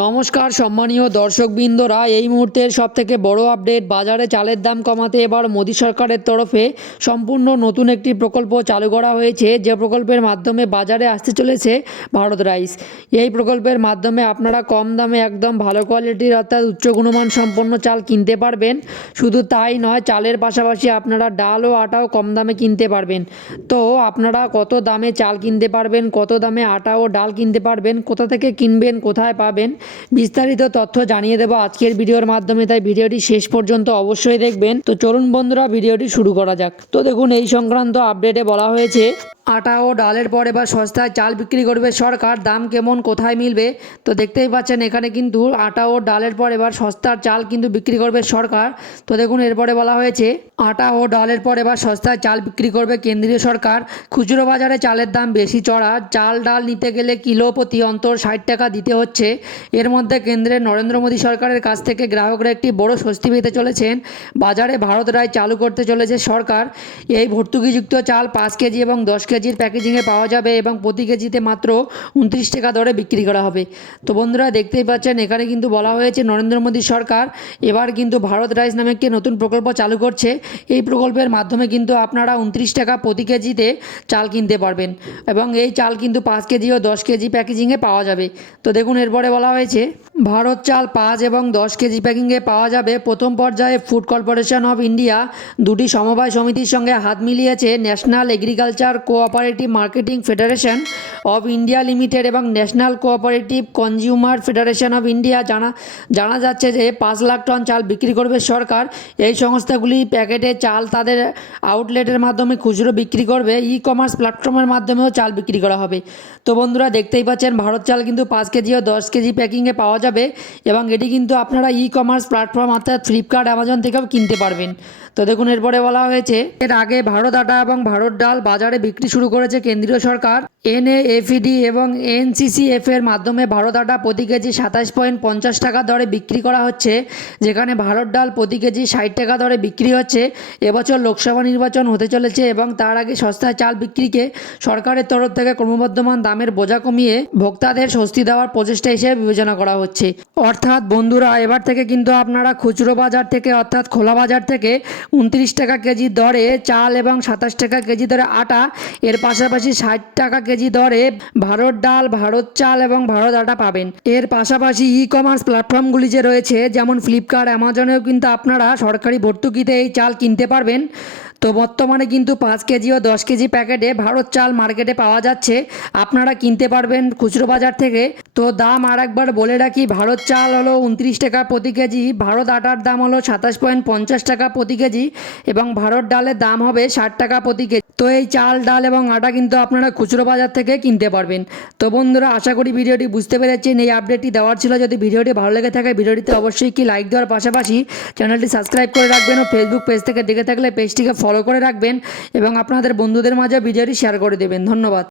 নমস্কার সম্মানীয় দর্শকবৃন্দরা, এই মুহূর্তের সবথেকে বড় আপডেট। বাজারে চালের দাম কমাতে এবার মোদী সরকারের তরফে সম্পূর্ণ নতুন একটি প্রকল্প চালু করা হয়েছে, যে প্রকল্পের মাধ্যমে বাজারে আসতে চলেছে ভারত রাইস। এই প্রকল্পের মাধ্যমে আপনারা কম দামে একদম ভালো কোয়ালিটির অর্থাৎ উচ্চ গুণমান সম্পন্ন চাল কিনতে পারবেন। শুধু তাই নয়, চালের পাশাপাশি আপনারা ডাল ও আটাও কম দামে কিনতে পারবেন। তো আপনারা কত দামে চাল কিনতে পারবেন, কত দামে আটা ও ডাল কিনতে পারবেন, কোথা থেকে কিনবেন, কোথায় পাবেন, বিস্তারিত তথ্য জানিয়ে দেব আজকের ভিডিওর মাধ্যমে। তাই ভিডিওটি শেষ পর্যন্ত অবশ্যই দেখবেন। তো চলুন বন্ধুরা, ভিডিওটি শুরু করা যাক। তো দেখুন, এই সংক্রান্ত আপডেটে বলা হয়েছে আটা ও ডালের পর এবার সস্তায় চাল বিক্রি করবে সরকার। দাম কেমন, কোথায় মিলবে? তো দেখতেই পাচ্ছেন এখানে কিন্তু আটা ও ডালের পর এবার সস্তার চাল কিন্তু বিক্রি করবে সরকার। তো দেখুন, এরপরে বলা হয়েছে আটা ও ডালের পর এবার সস্তায় চাল বিক্রি করবে কেন্দ্রীয় সরকার। খুচরো বাজারে চালের দাম বেশি চড়া। চাল ডাল নিতে গেলে কিলো প্রতি অন্তর 60 টাকা দিতে হচ্ছে। এর মধ্যে কেন্দ্রের নরেন্দ্র মোদী সরকারের কাছ থেকে গ্রাহকরা একটি বড় স্বস্তি পেতে চলেছেন। বাজারে ভারত রাইস চালু করতে চলেছে সরকার। এই ভর্তুকিযুক্ত চাল 5 কেজি এবং 10 কেজির প্যাকেজিংয়ে পাওয়া যাবে এবং প্রতি কেজিতে মাত্র 29 টাকা দরে বিক্রি করা হবে। তো বন্ধুরা, দেখতেই পাচ্ছেন এখানে কিন্তু বলা হয়েছে নরেন্দ্র মোদী সরকার এবার কিন্তু ভারত রাইস নামে একটি নতুন প্রকল্প চালু করছে। এই প্রকল্পের মাধ্যমে কিন্তু আপনারা 29 টাকা প্রতি কেজিতে চাল কিনতে পারবেন এবং এই চাল কিন্তু 5 কেজি ও 10 কেজি প্যাকেজিংয়ে পাওয়া যাবে। তো দেখুন, এরপরে বলা হয়েছে ভারত চাল 5 এবং 10 কেজি প্যাকিংয়ে পাওয়া যাবে। প্রথম পর্যায়ে ফুড কর্পোরেশন অফ ইন্ডিয়া দুটি সমবায় সমিতির সঙ্গে হাত মিলিয়েছে national agriculture cooperative marketing federation of India limited এবং national cooperative consumer federation of India. জানা যাচ্ছে যে 5 লাখ টন চাল বিক্রি করবে সরকার। এই সংস্থাগুলি প্যাকেটে চাল তাদের আউটলেটের মাধ্যমে খুচরো বিক্রি করবে। ই কমার্স প্ল্যাটফর্মের মাধ্যমেও চাল বিক্রি করা হবে। তো বন্ধুরা, দেখতেই পাচ্ছেন ভারত চাল কিন্তু 5 কেজি ও 10 কেজি প্যাকিংয়ে পাওয়া যাবে এবং এটি কিন্তু আপনারা ই কমার্স প্ল্যাটফর্ম অর্থাৎ ফ্লিপকার্ট, অ্যামাজন থেকেও কিনতে পারবেন। তো দেখুন, এরপরে বলা হয়েছে এর আগে ভারত আটা এবং ভারত ডাল বাজারে বিক্রি শুরু করেছে কেন্দ্রীয় সরকার। NAFED এবং NCCF এর মাধ্যমে ভারত আটা প্রতি কেজি 27.50 টাকা দরে বিক্রি করা হচ্ছে, যেখানে ভারত ডাল প্রতি কেজি 60 টাকা দরে বিক্রি হচ্ছে। এবছর লোকসভা নির্বাচন হতে চলেছে এবং তার আগে সস্তায় চাল বিক্রিকে সরকারের তরফ থেকে ক্রমবর্ধমান দামের বোঝা কমিয়ে ভোক্তাদের স্বস্তি দেওয়ার প্রচেষ্টা হিসেবে বিবেচনা করা হচ্ছে। অর্থাৎ বন্ধুরা, এবার থেকে কিন্তু আপনারা খুচরো বাজার থেকে অর্থাৎ খোলা বাজার থেকে 29 টাকা কেজি দরে চাল এবং 27 টাকা কেজি দরে আটা, এর পাশাপাশি 60 টাকা কেজি দরে ভারত ডাল, ভারত চাল এবং ভারত আটা পাবেন। এর পাশাপাশি ই কমার্স প্ল্যাটফর্মগুলি যে রয়েছে যেমন ফ্লিপকার্ট, অ্যামাজনেও কিন্তু আপনারা সরকারি ভর্তুকিতে এই চাল কিনতে পারবেন। তো বর্তমানে কিন্তু 5 কেজি ও 10 কেজি প্যাকেটে ভারত চাল মার্কেটে পাওয়া যাচ্ছে, আপনারা কিনতে পারবেন খুচরো বাজার থেকে। তো দাম আর একবার বলে রাখি, ভারত চাল হলো 29 টাকা প্রতি কেজি, ভারত আটার দাম হলো 27.50 টাকা প্রতি কেজি এবং ভারত ডালের দাম হবে 60 টাকা প্রতি কেজি। তো এই চাল, ডাল এবং আটা কিন্তু আপনারা খুচরো বাজার থেকে কিনতে পারবেন। তো বন্ধুরা, আশা করি ভিডিওটি বুঝতে পেরেছেন। এই আপডেটটি দেওয়ার ছিল। যদি ভিডিওটি ভালো লেগে থাকে ভিডিওটিতে অবশ্যই কি লাইক দেওয়ার পাশাপাশি চ্যানেলটি সাবস্ক্রাইব করে রাখবেন ও ফেসবুক পেজ থেকে দেখে থাকলে পেজটিকে ফলো করে রাখবেন এবং আপনাদের বন্ধুদের মাঝে ভিডিওটি শেয়ার করে দেবেন। ধন্যবাদ।